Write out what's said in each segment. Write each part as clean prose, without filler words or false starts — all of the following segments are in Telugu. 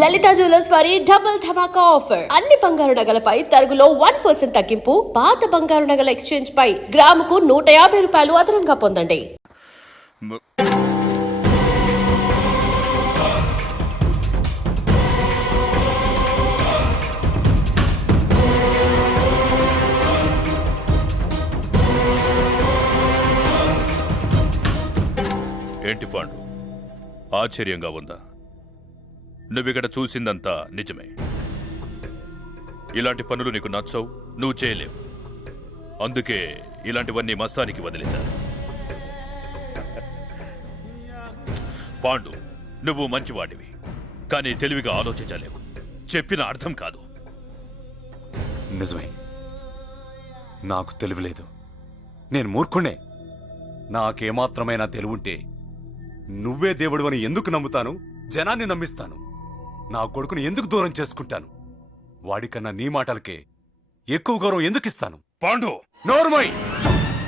లలిత జ్యువెలర్స్ వారి డబుల్ ధమాకా ఆఫర్. అన్ని బంగారు నగలపై తరుగులో 1% తగ్గింపు. పాత బంగారు నగల ఎక్స్చేంజ్ పై గ్రాముకు 150 రూపాయలు అదనంగా పొందండి. ఏంటి పాండు, ఆశ్చర్యంగా ఉందా? నువ్విక్కడ చూసిందంతా నిజమే. ఇలాంటి పనులు నీకు నచ్చవు, నువ్వు చేయలేవు. అందుకే ఇలాంటివన్నీ మస్తానికి వదిలేశారు. పాండు, నువ్వు మంచివాడివి, కానీ తెలివిగా ఆలోచించలేవు. చెప్పిన అర్థం కాదు. నిజమే, నాకు తెలివిలేదు. నేను మూర్ఖుణ్ణే. నాకేమాత్రమైనా తెలివుంటే నువ్వే దేవుడు అని ఎందుకు నమ్ముతాను? జనాన్ని నమ్మిస్తాను. నా కొడుకుని ఎందుకు దూరం చేసుకుంటాను? వాడికన్నా నీ మాటలకే ఎక్కువ గౌరవం ఎందుకు ఇస్తాను? పాండు, నోర్మై!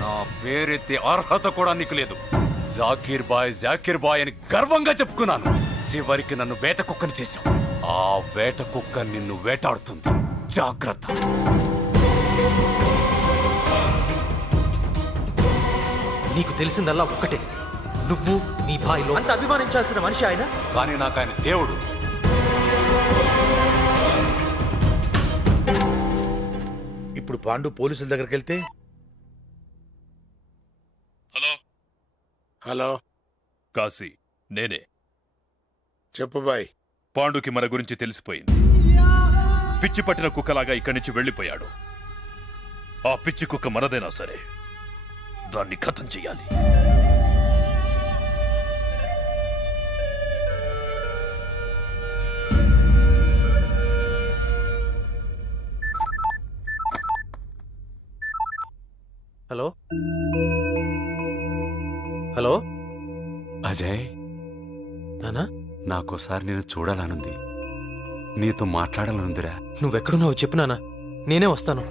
నా పేరెత్తే అర్హత కూడా నీకు లేదు. జాకీర్ బాయ్ అని గర్వంగా చెప్పుకున్నాను. చివరికి నన్ను వేట కుక్కని చేశావు. ఆ వేట కుక్క నిన్ను వేటాడుతుంది. జాగ్రత్త. నీకు తెలిసిందల్లా ఒక్కటే, నువ్వు నీ భాయిలో అంత అభిమానించాల్సిన మనిషి ఆయన. కానీ నాకు ఆయన దేవుడు. ఇప్పుడు పాండు పోలీసుల దగ్గరికి వెళ్తే, హలో హలో కాశీ, నేనే. చెప్పు బాయ్. పాండుకి మన గురించి తెలిసిపోయింది. పిచ్చి పట్టిన కుక్కలాగా ఇక్కడి నుంచి వెళ్ళిపోయాడు. ఆ పిచ్చి కుక్క మనదైనా సరే దాన్ని ఖతం చెయ్యాలి. హలో హలో అజయ్, నానా, నాకోసారి నేను చూడాలనుంది. నీతో మాట్లాడాలనుందిరా. నువ్వెక్కడున్నావో చెప్పు నానా, నేనే వస్తాను.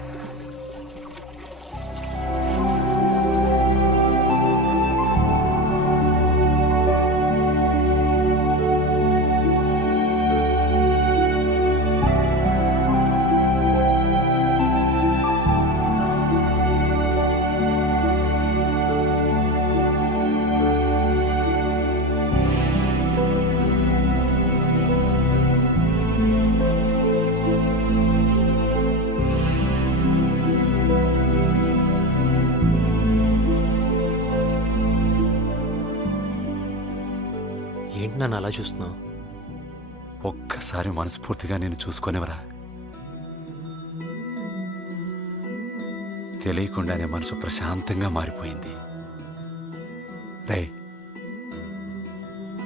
ఏంటి నన్ను అలా చూస్తున్నావు? ఒక్కసారి మనస్ఫూర్తిగా నేను చూసుకునేవరా. తెలియకుండానే మనసు ప్రశాంతంగా మారిపోయింది. రే,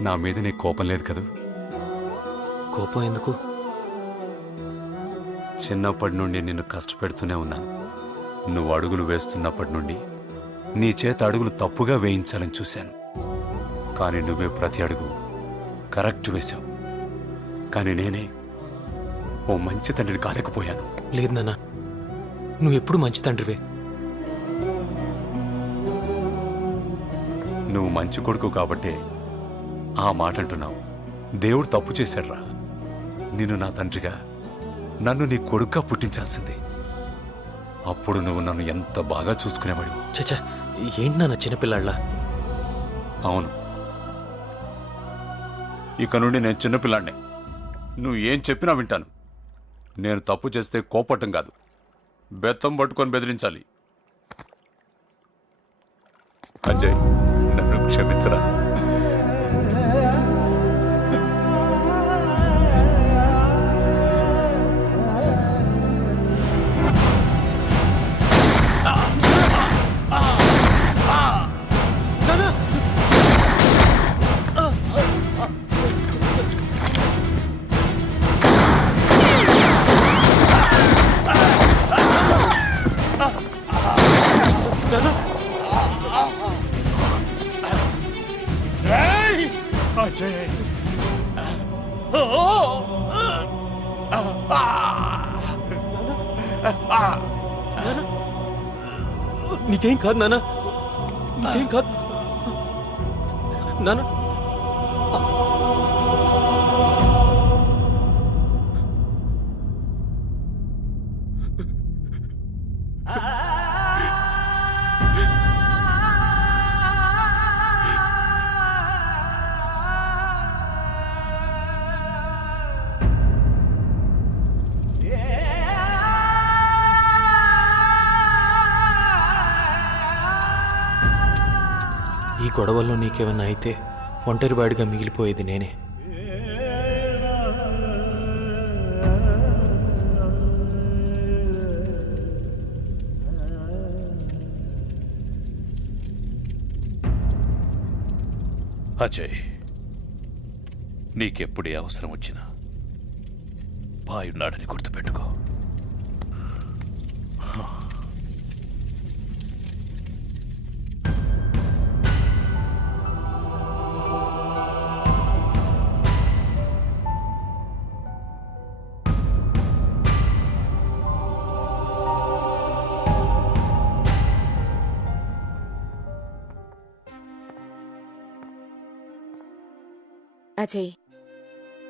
నా మీద నీకు కోపం లేదు కదూ? కోపం ఎందుకు? చిన్నప్పటి నుండి నిన్ను కష్టపెడుతూనే ఉన్నాను. నువ్వు అడుగులు వేస్తున్నప్పటి నుండి నీ చేత అడుగులు తప్పుగా వేయించాలని చూశాను. కానీ నువ్వే ప్రతి అడుగు కరెక్ట్ వేశావు. కానీ నేనే ఓ మంచి తండ్రిని కాలేకపోయాను. లేదు నాన్న, నువ్వు ఎప్పుడు మంచి తండ్రివే. నువ్వు మంచి కొడుకు కాబట్టే ఆ మాట అంటున్నావు. దేవుడు తప్పు చేశాడురా. నిన్ను నా తండ్రిగా, నన్ను నీ కొడుకుగా పుట్టించాల్సిందే. అప్పుడు నువ్వు నన్ను ఎంత బాగా చూసుకునేవాడివి. చచ్చా, ఏంటి నాన్న చిన్నపిల్లాళ్ళ? అవును, ఇక నుండి నేను చిన్నపిల్లాడినే. నువ్వు ఏం చెప్పినా వింటాను. నేను తప్పు చేస్తే కోపట్టం కాదు, బెత్తం పట్టుకొని బెదిరించాలి. అజయ్, నన్ను క్షమించరా. నీకేం కాదు నాన్న, నీకేం కాదు నాన్న. ఈ గొడవల్లో నీకేమన్నా అయితే ఒంటరివాడిగా మిగిలిపోయేది నేనే. అజయ్, నీకెప్పుడే అవసరం వచ్చినా బాయున్నాడని గుర్తుపెట్టుకో. అజయ్,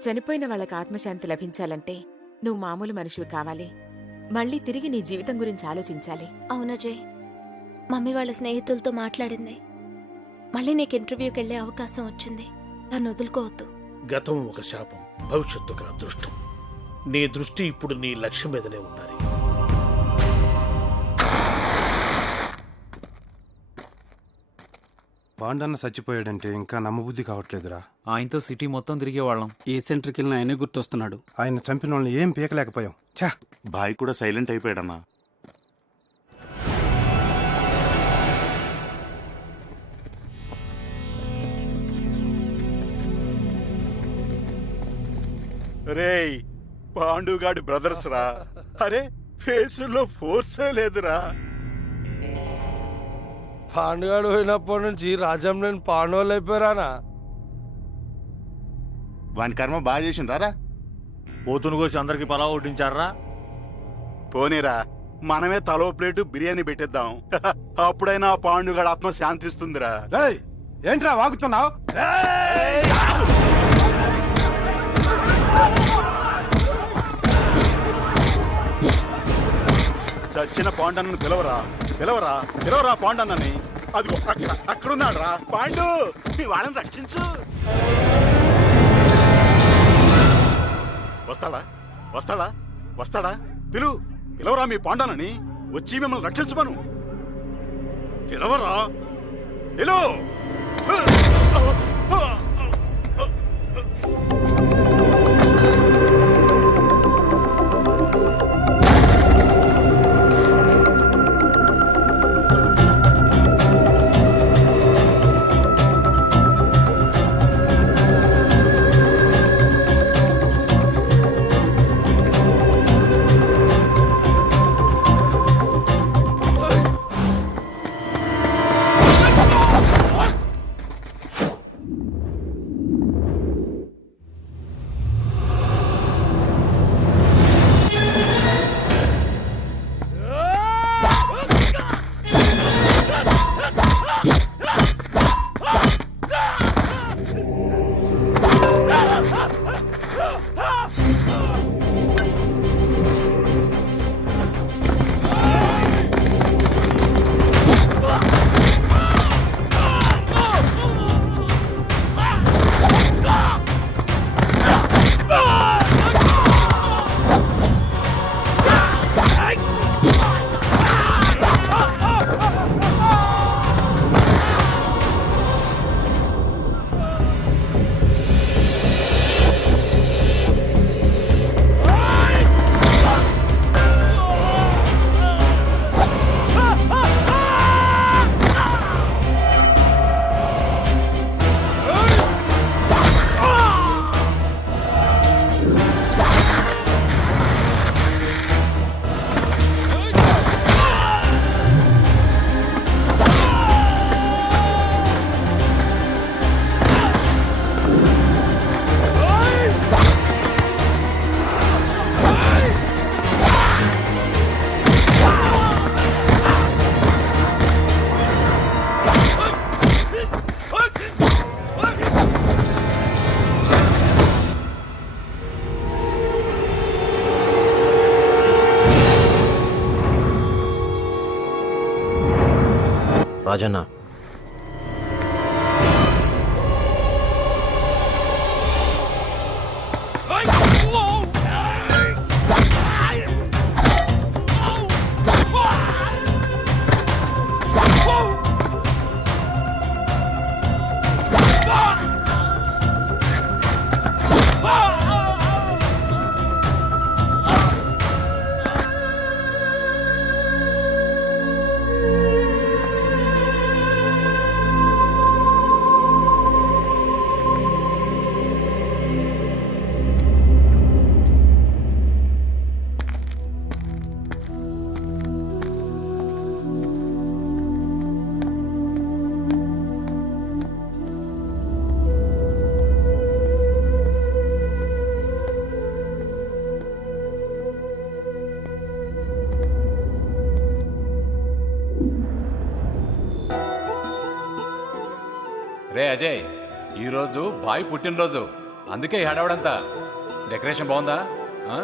చనిపోయిన వాళ్ళకి ఆత్మశాంతి లభించాలంటే నువ్వు మామూలు మనిషివి కావాలి. మళ్ళీ తిరిగి నీ జీవితం గురించి ఆలోచించాలి. అవునజయ్, మమ్మీ వాళ్ళ స్నేహితులతో మాట్లాడింది. మళ్ళీ నీకు ఇంటర్వ్యూకి వెళ్ళే అవకాశం వచ్చింది. నన్ను వదులుకోవద్దు. గతం ఒక శాపం, భవిష్యత్తు ఒక అదృష్టం. నీ దృష్టి ఇప్పుడు నీ లక్ష్యం మీదనే ఉండాలి. పాండన్న చచ్చిపోయాడంటే ఇంకా నమ్మబుద్ధి కావట్లేదురా. ఆయనతో సిటీ మొత్తం తిరిగేవాళ్ళం. ఏ సెంటర్కి వెళ్ళినా ఆయనే గుర్తొస్తున్నాడు. ఆయన చంపిన వాళ్ళని ఏం పీకలేకపోయాం. ఛా, బాయ్ కూడా సైలెంట్ అయిపోయాడన్నా. రేయ్, పాండుగాడి బ్రదర్స్ రా. అరే, ఫేసుల్లో ఫోర్సే లేదురా. పాండుగాడు పోయినప్పటి నుంచి రాజ్యం నేను పాండవులు అయిపోయారానా. వాని కర్మ బాగా చేసిండ్రా. పోతును కోసి అందరికి పలావ్ వడ్డించారా? పోనీరా, మనమే తలో ప్లేటు బిర్యానీ పెట్టేద్దాం. అప్పుడైనా ఆ పాండుగాడు ఆత్మ శాంతిస్తుందిరా. రేయ్, ఏంట్రా వాగుతున్నావు? చచ్చిన పాండన్నను పిలవరా, పిలవరా, పిలవరా పాండన్నని. అదిగో అక్కడున్నాడు రా. పాండు, మీ వాళ్ళని రక్షించు. వస్తాడా, వస్తాడా, వస్తాడా? పిలవరా మీ పాండన్నని. వచ్చి మిమ్మల్ని రక్షించమను. పిలవరా, పిలు. రాజన్న, రే అజయ్, ఈరోజు బాయ్ పుట్టినరోజు, అందుకే ఈ హడావుడంతా. డెకరేషన్ బాగుందా? ఆ?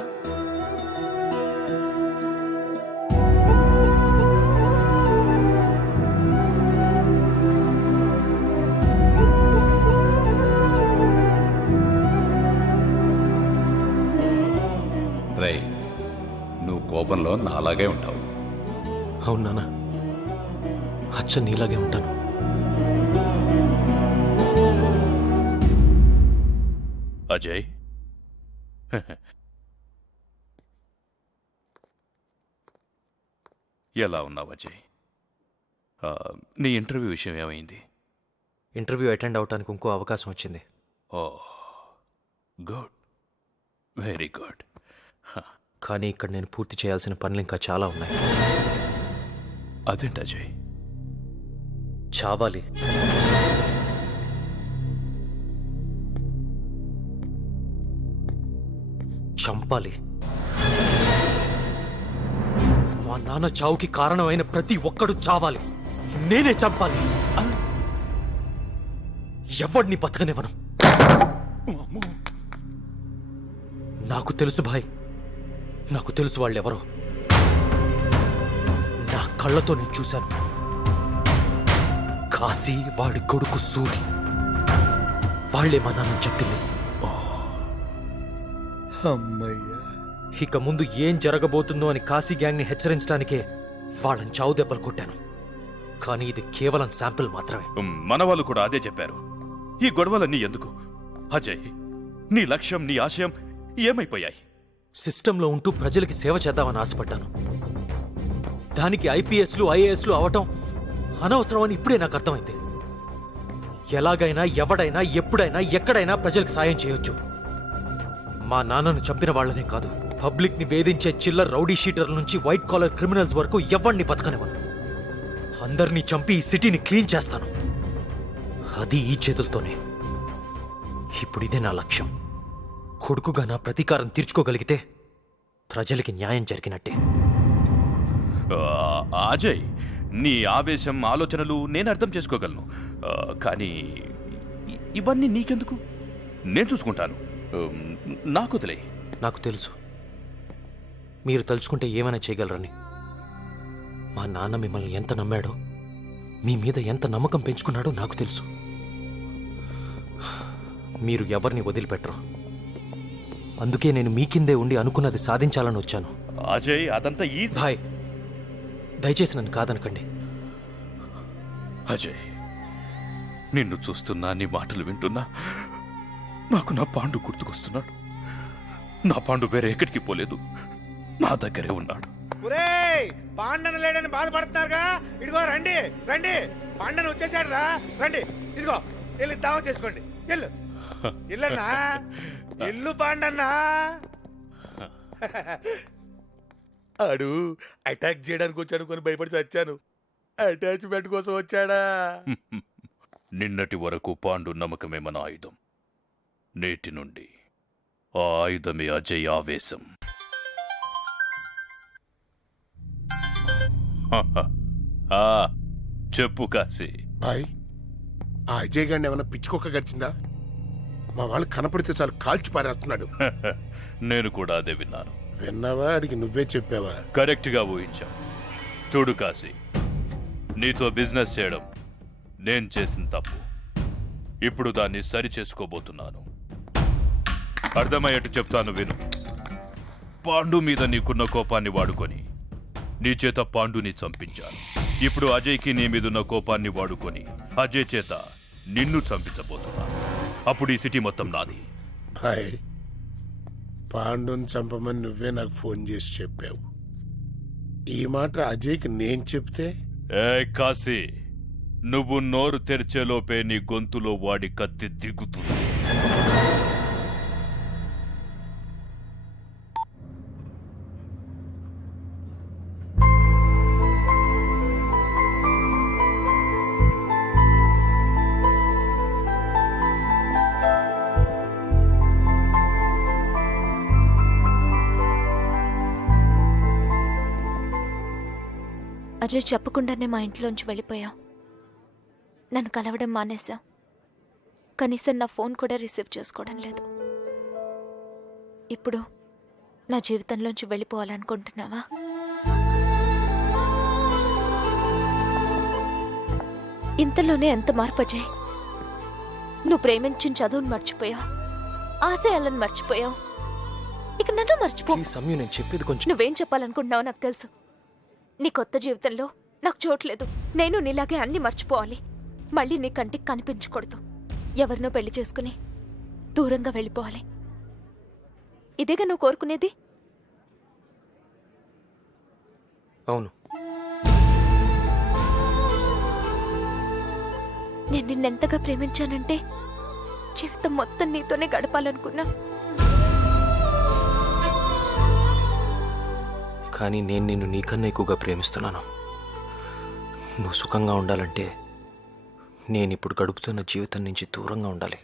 రేయ్, నువ్వు కోపంలో నాలాగే ఉంటావు. అవును నాన్న, అచ్చ నీలాగే ఉంటాను. అజయ్, ఎలా ఉన్నావు అజయ్? నీ ఇంటర్వ్యూ విషయం ఏమైంది? ఇంటర్వ్యూ అటెండ్ అవటానికి ఇంకో అవకాశం వచ్చింది. ఓ, గుడ్, వెరీ గుడ్. కానీ ఇక్కడ నేను పూర్తి చేయాల్సిన పనులు ఇంకా చాలా ఉన్నాయి. అదేంటి అజయ్? చావాలి. చంపాలి. మా నాన్న చావుకి కారణమైన ప్రతి ఒక్కడు చావాలి. నేనే చంపాలి. ఎవడిని బతకనివ్వను. నాకు తెలుసు భాయ్, నాకు తెలుసు వాళ్ళెవరో. నా కళ్ళతో నేను చూశాను. కాశీ, వాడి కొడుకు సూరి, వాళ్లే మా నాన్న చెప్పింది. అమ్మయ్యా. ఇక ముందు ఏం జరగబోతుందో అని కాశీ గ్యాంగ్ ని హెచ్చరించడానికే వాళ్ళని చావు దెబ్బలు కొట్టాను. కానీ ఇది కేవలం శాంపిల్ మాత్రమే. మన వాళ్ళు కూడా అదే చెప్పారు. ఈ గొడవలన్నీ ఎందుకు అజయ్? నీ లక్ష్యం, నీ ఆశయం ఏమైపోయాయి? సిస్టంలో ఉంటూ ప్రజలకి సేవ చేద్దామని ఆశపడ్డాను. దానికి ఐపీఎస్లు, ఐఏఎస్లు అవటం అనవసరమని ఇప్పుడే నాకు అర్థమైంది. ఎలాగైనా, ఎవడైనా, ఎప్పుడైనా, ఎక్కడైనా ప్రజలకు సాయం చేయొచ్చు. మా నాన్నను చంపిన వాళ్ళనే కాదు, పబ్లిక్ ని వేధించే చిల్లర్ రౌడీ షీటర్ల నుంచి వైట్ కాలర్ క్రిమినల్స్ వరకు ఎవరిని బతకనివ్వను. అందరినీ చంపి ఈ సిటీని క్లీన్ చేస్తాను. అది ఈ చేతులతోనే. ఇప్పుడు ఇదే నా లక్ష్యం. కొడుకుగా నా ప్రతీకారం తీర్చుకోగలిగితే ప్రజలకి న్యాయం జరిగినట్టే. అజయ్, నీ ఆవేశం, ఆలోచనలు నేను అర్థం చేసుకోగలను. కానీ ఇవన్నీ నీకెందుకు? నేను చూసుకుంటాను. నాకు వదిలే. నాకు తెలుసు మీరు తలుచుకుంటే ఏమైనా చేయగలరని. మా నాన్న మిమ్మల్ని ఎంత నమ్మాడో, మీ మీద ఎంత నమ్మకం పెంచుకున్నాడో నాకు తెలుసు. మీరు ఎవరిని వదిలిపెట్టరు. అందుకే నేను మీ కిందే ఉండి అనుకున్నది సాధించాలని వచ్చాను. అజయ్, అదంతా ఈజీ. భాయ్, దయచేసి నన్ను కాదనకండి. అజయ్, నిన్ను చూస్తున్నా, నీ మాటలు వింటున్నా, నాకు నా పాండు గుర్తుకొస్తున్నాడు. నా పాండు వేరే ఎక్కడికి పోలేదు, నా దగ్గరే ఉన్నాడు. పాండన లేడని బాధపడుతున్నారుగా, ఇదిగో రండి రండి, పాండన వచ్చేసాడు రా, రండి, ఇదిగో వెళ్ళి దావా చేసుకోండి. ఎల్లు ఇల్లన్నా, ఇల్లు పాండన్నా. ఆడు అటాక్ చేయడానికి వచ్చాడు కొని భయపడి చచ్చాను. అటాచ్మెంట్ కోసం వచ్చాడా? నిన్నటి వరకు పాండు నమ్మకమే మన ఆయుధం. నేటి నుండి ఆ ఆయుధమే అజయ్ ఆవేశం. చెప్పు కాశీ. బాయ్, ఆ అజయ్ గారిని ఏమైనా పిచ్చుకోక గడిచిందా? మా వాళ్ళు కనపడితే చాలు కాల్చి పారేస్తున్నాడు. నేను కూడా అదే విన్నాను. విన్నావా? అడిగి నువ్వే చెప్పావా? కరెక్ట్ గా ఊహించావు. చూడు కాశీ, నీతో బిజినెస్ చేయడం నేను చేసిన తప్పు. ఇప్పుడు దాన్ని సరి చేసుకోబోతున్నాను. అర్థమయ్యేట్టు చెప్తాను, విను. పాండు మీద నీకున్న కోపాన్ని వాడుకొని నీ చేత పాండుని చంపించాను. ఇప్పుడు అజయ్కి నీ మీదున్న కోపాన్ని వాడుకొని అజయ్ చేత నిన్ను చంపించబోతున్నా. అప్పుడు ఈ సిటీ మొత్తం నాది. భాయ్, పాండుని చంపమని నువ్వే నాకు ఫోన్ చేసి చెప్పావు. ఈ మాట అజయ్కి నేను చెప్తే? ఏ కాశీ, నువ్వు నోరు తెరిచేలోపే నీ గొంతులో వాడి కత్తి దిగుతుంది. అజయ్ చెప్పకుండానే మా ఇంట్లోంచి వెళ్ళిపోయావు. నన్ను కలవడం మానేశావు. కనీసం నా ఫోన్ కూడా రిసీవ్ చేసుకోవడం లేదు. ఇప్పుడు నా జీవితంలోంచి వెళ్ళిపోవాలనుకుంటున్నావా? ఇంతలోనే ఎంత మార్పు అజయ్. నువ్వు ప్రేమించిన చదువును మర్చిపోయావు, ఆశయాలను మర్చిపోయావు, ఇక నన్ను మర్చిపో. సమయం నేను చెప్పేది కొంచెం. నువ్వేం చెప్పాలనుకుంటున్నావో నాకు తెలుసు. నీ కొత్త జీవితంలో నాకు చోట్లేదు. నేను నీలాగే అన్ని మర్చిపోవాలి. మళ్ళీ నీ కంటికి కనిపించకూడదు. ఎవరినో పెళ్లి చేసుకుని దూరంగా వెళ్ళిపోవాలి. ఇదేగా నువ్వు కోరుకునేది? అవును. నేను నిన్నెంతగా ప్రేమించానంటే జీవితం మొత్తం నీతోనే గడపాలనుకున్నా. కానీ నేను నిన్ను నీకన్నా ఎక్కువగా ప్రేమిస్తున్నాను. నువ్వు సుఖంగా ఉండాలంటే నేను ఇప్పుడు గడుపుతున్న జీవితం నుంచి దూరంగా ఉండాలి.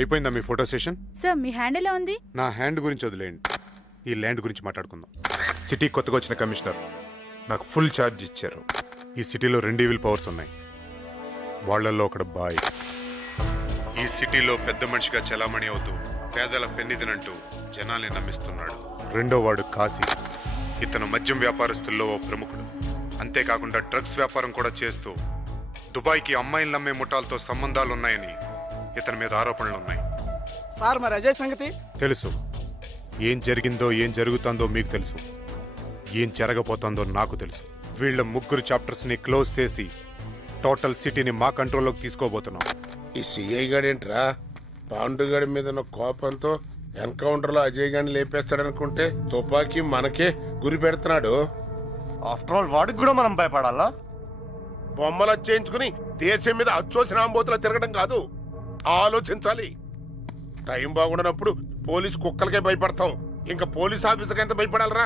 అయిపోయిందా మీ ఫోటో సెషన్? సార్ మీ హ్యాండ్ ఎలా ఉంది? నా హ్యాండ్ గురించి వదిలేయండి, ఈ ల్యాండ్ గురించి మాట్లాడుకుందాం. సిటీ కొత్తగా వచ్చిన కమిషనర్ నాకు ఫుల్ ఛార్జ్ ఇచ్చారు. ఈ సిటీలో 2 ఈవిల్ పవర్స్ ఉన్నాయి. వాళ్లలో ఒకడు బాయ్. ఈ సిటీలో పెద్ద మనిషిగా చలామణి అవుతూ పేదల పెన్నిదినంటూ జనాల్ని నమ్మిస్తున్నాడు. రెండో వాడు కాశీ. ఇతను మద్యం వ్యాపారస్తుల్లో ఓ ప్రముఖుడు. అంతేకాకుండా డ్రగ్స్ వ్యాపారం కూడా చేస్తూ దుబాయ్కి అమ్మాయిలు నమ్మే ముఠాలతో సంబంధాలున్నాయని ఇతని మీద ఆరోపణలున్నాయి. సార్ మరి అజయ్ సంగతి? తెలుసు. ఏం జరిగిందో ఏం జరుగుతుందో మీకు తెలుసు, ఏం జరగబోతుందో నాకు తెలుసు. వీళ్ళ 3 చాప్టర్స్ ని క్లోజ్ చేసి టోటల్ సిటీని మా కంట్రోల్లోకి తీసుకోబోతున్నాం. ఈ సిఐ గాడేంట్రా పాండుగాడి మీద ఉన్న కోపంతో ఎన్కౌంటర్ లో అజయ్ గారిని లేపేస్తాడనుకుంటే తుపాకీ మనకే గురి పెడుతున్నాడు. ఆఫ్టర్ ఆల్ వాడికి కూడా మనం భయపడాలా? బొమ్మలు చేయించుకుని దేశం మీద అచ్చోసిన ఆంబోతులా తిరగడం కాదు, ఆలోచించాలి. టైం బాగుండనప్పుడు పోలీసు కుక్కలకే భయపడతాం, ఇంకా పోలీస్ ఆఫీసర్కి ఎంత భయపడాలరా?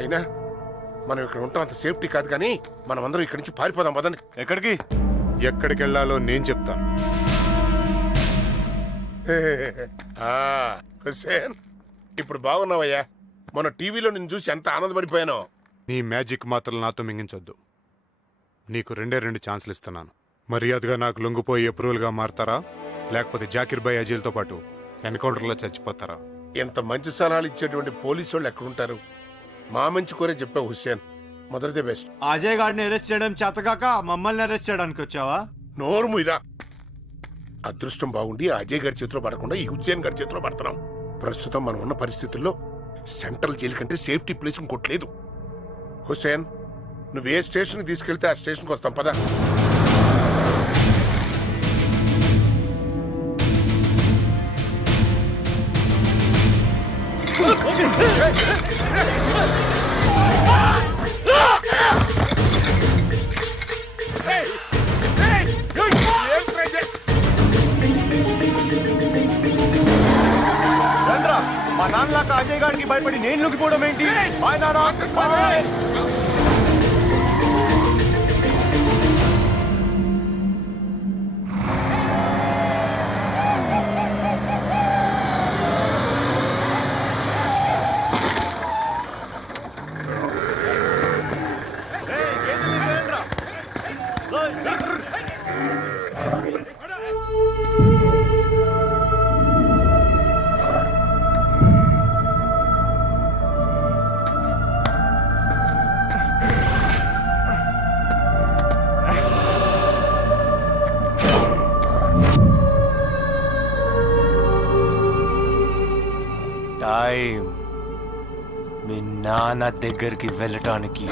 అయినా మనం ఇక్కడ ఉంటాం అంత సేఫ్టీ కాదు, కానీ మనం అందరం ఇక్కడి నుంచి పారిపోదాం పదండి. ఎక్కడికి? ఎక్కడికి వెళ్ళాలో నేను చెప్తాను. హుసేన్, ఇప్పుడు బాగున్నావయ్యా. మొన్న టీవీలో నిన్ను చూసి ఎంత ఆనందపడిపోయానో. నీ మ్యాజిక్ మాత్రం నాతో మింగించొద్దు. నీకు 2 ఛాన్సులు ఇస్తున్నాను. మర్యాదగా నాకు లొంగిపోయి అప్రూవల్గా మారతారా, లేకపోతే జాకిర్ భాయ్ అజీల్తో పాటు ఎన్కౌంటర్లో చచ్చిపోతారా? ఎంత మంచి సలహాలు ఇచ్చేటువంటి పోలీసు వాళ్ళు ఎక్కడుంటారు? మా మంచి కోరే చెప్పావు హుస్సేన్, మొదటిదే బెస్ట్. అజయ్ గారిని అరెస్ట్ చేయడం చేతకాక మమ్మల్ని అరెస్ట్ చేయడానికి వచ్చావా? నోరు ముయిరా. అదృష్టం బాగుండి అజయ్ గారి చేతిలో పడకుండా ఈ హుస్సేన్ గారి చేతిలో పడుతున్నాం. ప్రస్తుతం మనం ఉన్న పరిస్థితుల్లో సెంట్రల్ జైలు కంటే సేఫ్టీ ప్లేస్ ఇంకోట్లేదు. హుస్సేన్, నువ్వు ఏ స్టేషన్కి తీసుకెళ్తే ఆ స్టేషన్కి వస్తాం పదా. మా నాన్నలాగా అజయ్ గారికి భయపడి నేను లొంగిపోవడం ఏంటి? టైం మీ నాన్న దగ్గరికి వెళ్ళటానికి.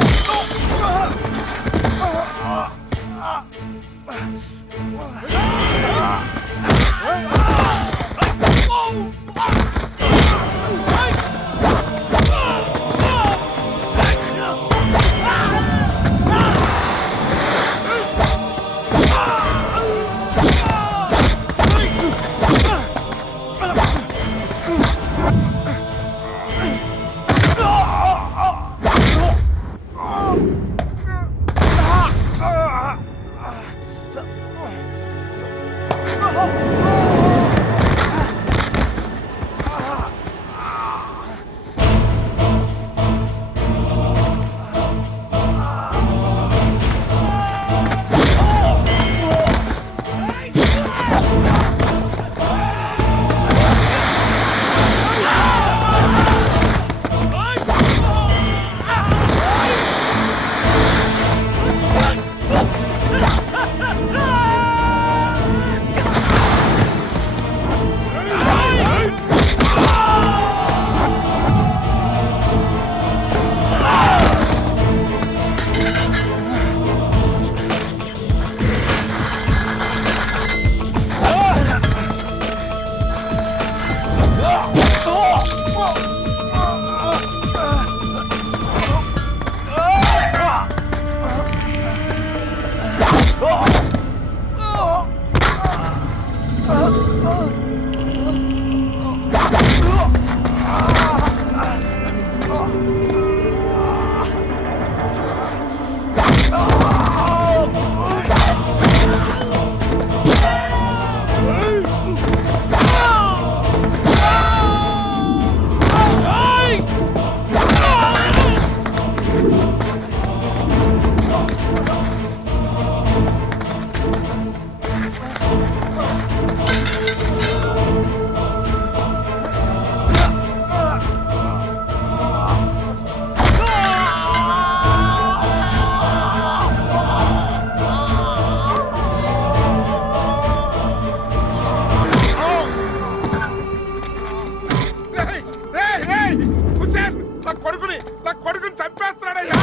కొడుకుని చంపేస్తున్నాడయ్యా.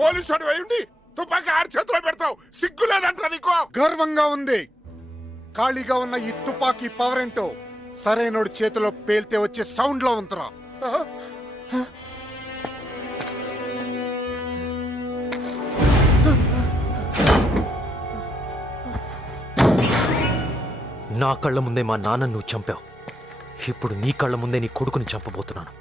పోలీసు వాడు అయి ఉండి తుపాకీ ఆడి చేతిలో పెడతావు, సిగ్గులేదంటారా నీకు? గర్వంగా ఉంది. ఖాళీగా ఉన్న ఈ తుపాకీ పవర్ ఏంటో సరైనోడు చేతిలో పేల్తే వచ్చే సౌండ్ లో ఉంటరా. నా కళ్ళ ముందే మా నాన్న నువ్వు చంపావు. ఇప్పుడు నీ కళ్ళ ముందే నీ కొడుకుని చంపబోతున్నాను.